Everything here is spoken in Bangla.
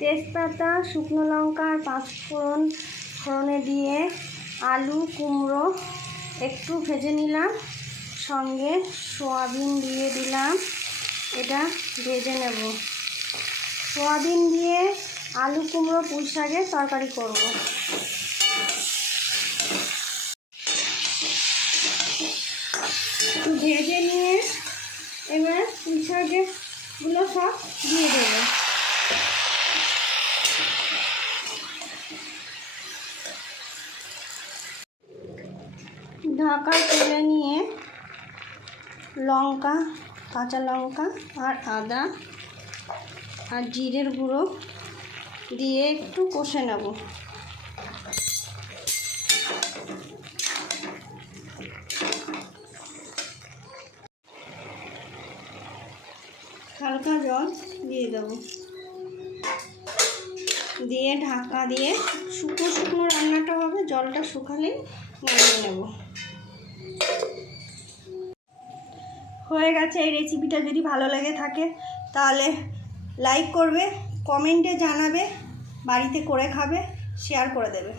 তেজপাতা, শুকনো লঙ্কা আর পাঁচফোড়ন ফোড়নে দিয়ে আলু কুমড়ো একটু ভেজে নিলাম, সঙ্গে সয়াবিন দিয়ে দিলাম। এটা ভেজে নেব। সয়াবিন দিয়ে আলু কুমড়ো পুঁই শাকের তরকারি করব। একটু ভেজে নিয়ে এবার পুঁই শাকগুলো সব দিয়ে দেবো। ঢাকা তুলে নিয়ে লঙ্কা, কাঁচা লঙ্কা আর আদা আর জিরের গুঁড়ো দিয়ে একটু কষে নেব। হালকা জল দিয়ে দেবো, দিয়ে ঢাকা দিয়ে শুকনো শুকনো রান্নাটা হবে, জলটা শুকালেই নামিয়ে নেব। হয়ে গেছে। এই রেসিপিটা যদি ভালো লেগে থাকে তাহলে লাইক করবে, কমেন্টে জানাবে, বাড়িতে করে খাবে, শেয়ার করে দেবে।